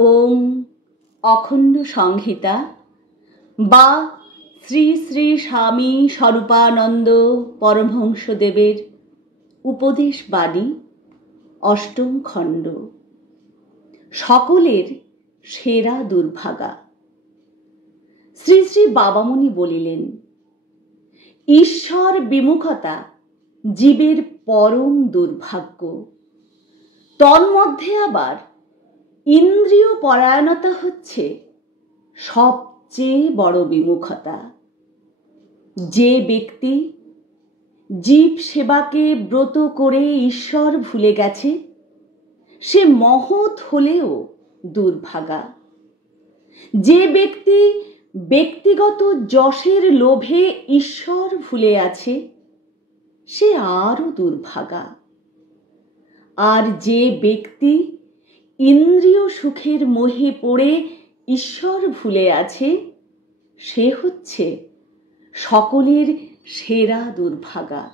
ওম অখণ্ড সংহিতা বা শ্রী শ্রী স্বামী স্বরূপানন্দ পরমহংসদেবের উপদেশ বাণী অষ্টম খণ্ড। সকলের সেরা দুর্ভাগা। শ্রী শ্রী বাবামণি বলিলেন, ঈশ্বর বিমুখতা জীবের পরম দুর্ভাগ্য। তন্মধ্যে আবার ইন্দ্রিয় পরায়ণতা হচ্ছে সবচেয়ে বড় বিমুখতা। যে ব্যক্তি জীব সেবাকে ব্রত করে ঈশ্বর ভুলে গেছে, সে মহৎ হলেও দুর্ভাগা। যে ব্যক্তি ব্যক্তিগত যশের লোভে ঈশ্বর ভুলে আছে, সে আরও দুর্ভাগা। আর যে ব্যক্তি ইন্দ্রিয় সুখের মোহে পড়ে ঈশ্বর ভুলে আছে, সে হচ্ছে সকলের সেরা দুর্ভাগা।